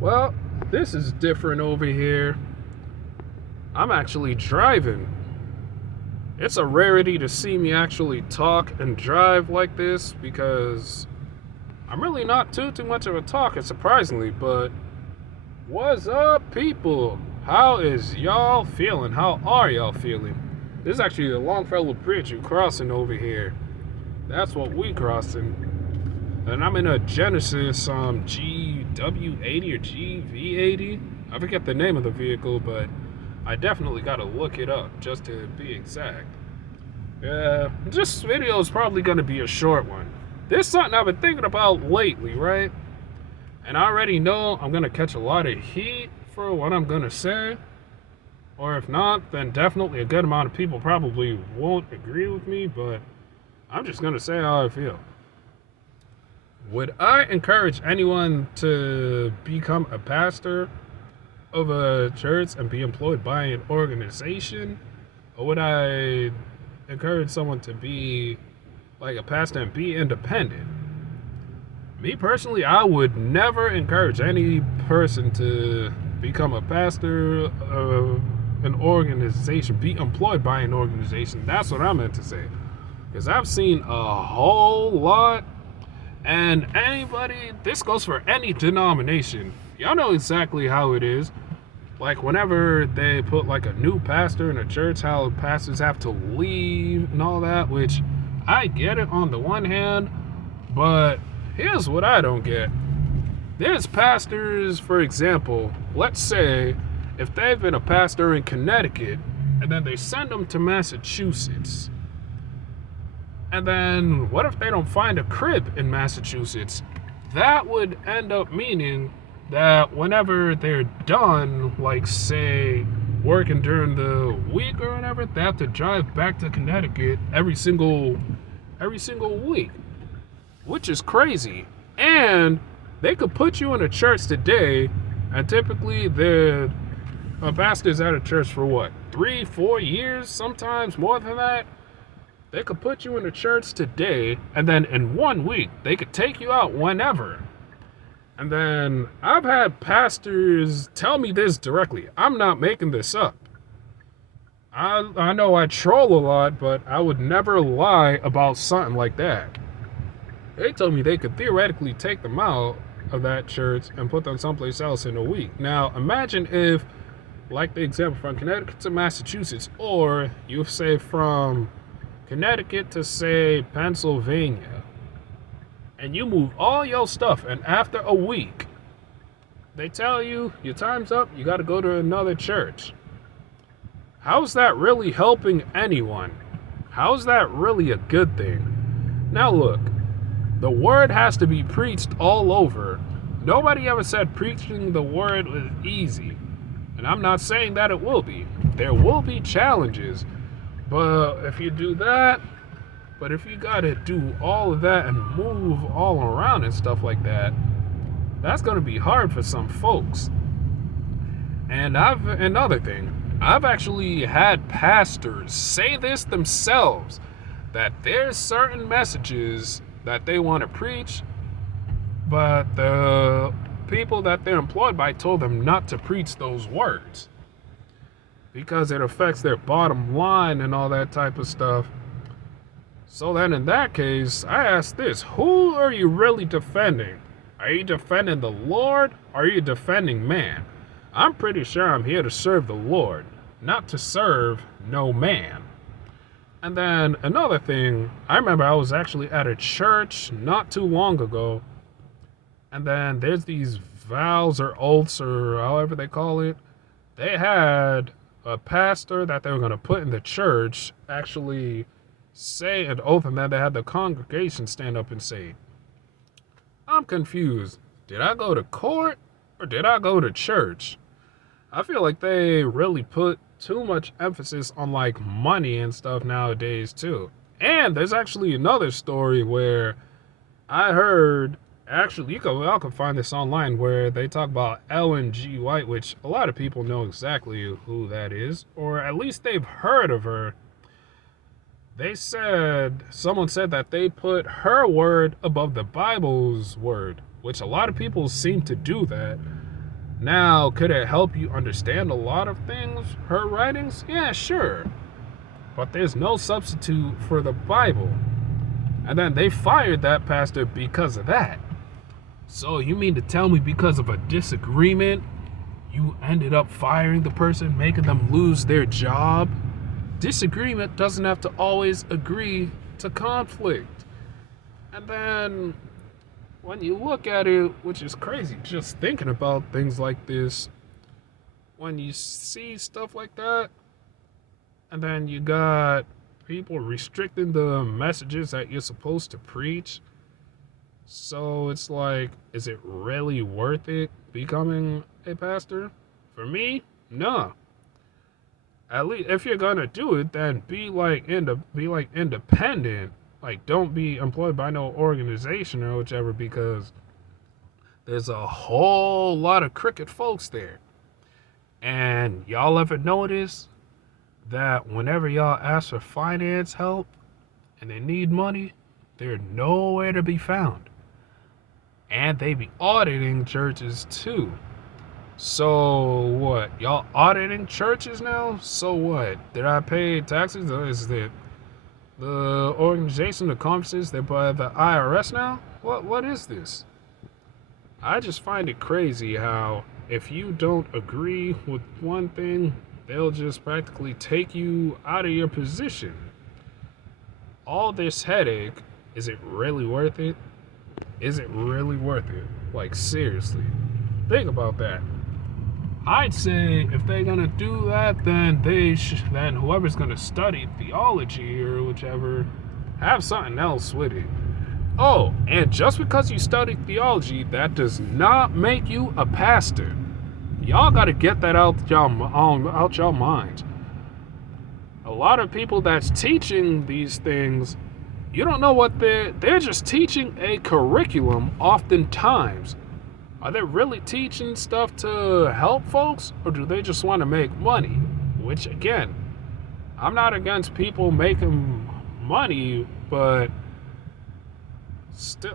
Well, this is different over here. I'm actually driving. It's a rarity to see me actually talk and drive like this because I'm really not too much of a talker, surprisingly. But what's up, people? How is y'all feeling? How are y'all feeling? This is actually a Longfellow Bridge you crossing over here. That's what we crossing. And I'm in a Genesis GW80 or GV80. I forget the name of the vehicle, but I definitely gotta look it up just to be exact. This video is probably gonna be a short one. This is something I've been thinking about lately, right? And I already know I'm gonna catch a lot of heat for what I'm gonna say. Or if not, then definitely a good amount of people probably won't agree with me, but I'm just gonna say how I feel. Would I encourage anyone to become a pastor of a church and be employed by an organization? Or would I encourage someone to be like a pastor and be independent? Me personally, I would never encourage any person to become a pastor of an organization, be employed by an organization. That's what I meant to say. Because I've seen a whole lot. And anybody, this goes for any denomination. Y'all know exactly how it is. Like whenever they put like a new pastor in a church, how pastors have to leave and all that, which I get it on the one hand, but here's what I don't get. There's pastors, for example, let's say if they've been a pastor in Connecticut and then they send them to Massachusetts. And then what if they don't find a crib in Massachusetts? That would end up meaning that whenever they're done, like say working during the week or whatever, they have to drive back to Connecticut every single week, which is crazy. And they could put you in a church today, and typically the pastor's at a church for what, 3-4 years, sometimes more than that. They could put you in a church today, and then in 1 week, they could take you out whenever. And then I've had pastors tell me this directly. I'm not making this up. I know I troll a lot, but I would never lie about something like that. They told me they could theoretically take them out of that church and put them someplace else in a week. Now, imagine if, like the example from Connecticut to Massachusetts, or you say from Connecticut to, say, Pennsylvania, and you move all your stuff, and after a week, they tell you your time's up, you got to go to another church. How's that really helping anyone? How's that really a good thing? Now look, the word has to be preached all over. Nobody ever said preaching the word was easy, and I'm not saying that it will be. There will be challenges. But if you do that, but if you gotta do all of that and move all around and stuff like that, that's gonna be hard for some folks. And another thing, I've actually had pastors say this themselves, that there's certain messages that they want to preach, but the people that they're employed by told them not to preach those words, because it affects their bottom line and all that type of stuff. So then in that case, I ask this, who are you really defending? Are you defending the Lord, or are you defending man? I'm pretty sure I'm here to serve the Lord, not to serve no man. And then another thing, I remember I was actually at a church not too long ago, and then there's these vows or oaths or however they call it. They had a pastor that they were going to put in the church actually say an oath, and then they had the congregation stand up and say, I'm confused. Did I go to court or did I go to church? I feel like they really put too much emphasis on like money and stuff nowadays too. And there's actually another story where I heard, actually, y'all can find this online, where they talk about Ellen G. White, which a lot of people know exactly who that is, or at least they've heard of her. Someone said that they put her word above the Bible's word, which a lot of people seem to do that. Now, could it help you understand a lot of things, her writings? Yeah, sure. But there's no substitute for the Bible. And then they fired that pastor because of that. So you mean to tell me because of a disagreement, you ended up firing the person, making them lose their job? Disagreement doesn't have to always agree to conflict. And then when you look at it, which is crazy, just thinking about things like this, when you see stuff like that, and then you got people restricting the messages that you're supposed to preach. So it's like, is it really worth it becoming a pastor? For me, no. At least if you're gonna do it, then be like independent. Like, don't be employed by no organization or whichever, because there's a whole lot of crooked folks there. And y'all ever notice that whenever y'all ask for finance help and they need money, they're nowhere to be found. And they be auditing churches too. So what? Y'all auditing churches now? So what? Did I pay taxes? Or is it the organization, the conferences, they're by the IRS now? What is this? I just find it crazy how if you don't agree with one thing, they'll just practically take you out of your position. All this headache, is it really worth it? Is it really worth it? Like, seriously. Think about that. I'd say if they're gonna do that, then then whoever's gonna study theology or whichever, have something else with it. Oh, and just because you study theology, that does not make you a pastor. Y'all gotta get that out y'all minds. A lot of people that's teaching these things, you don't know what they're just teaching a curriculum oftentimes. Are they really teaching stuff to help folks, or do they just want to make money? Which, again, I'm not against people making money, but still,